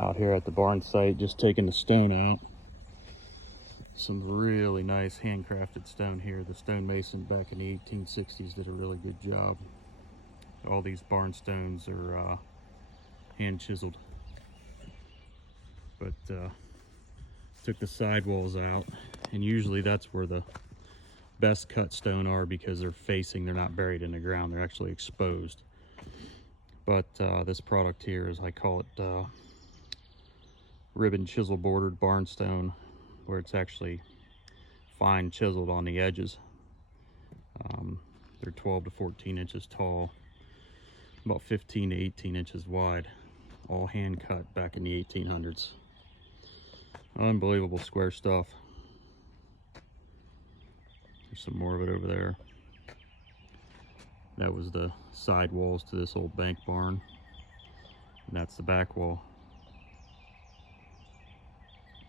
Out here at the barn site, just taking the stone out. Some really nice handcrafted stone here. The stonemason back in the 1860s did a really good job. All these barn stones are hand chiseled. But took the sidewalls out, and usually that's where the best cut stone are because they're facing, they're not buried in the ground, they're actually exposed. But this product here is, I call it ribbon chisel bordered barn stone, where it's actually fine chiseled on the edges. They're 12 to 14 inches tall, about 15 to 18 inches wide, all hand cut back in the 1800s. Unbelievable square stuff. There's some more of it over there. That was the side walls to this old bank barn, and that's the back wall.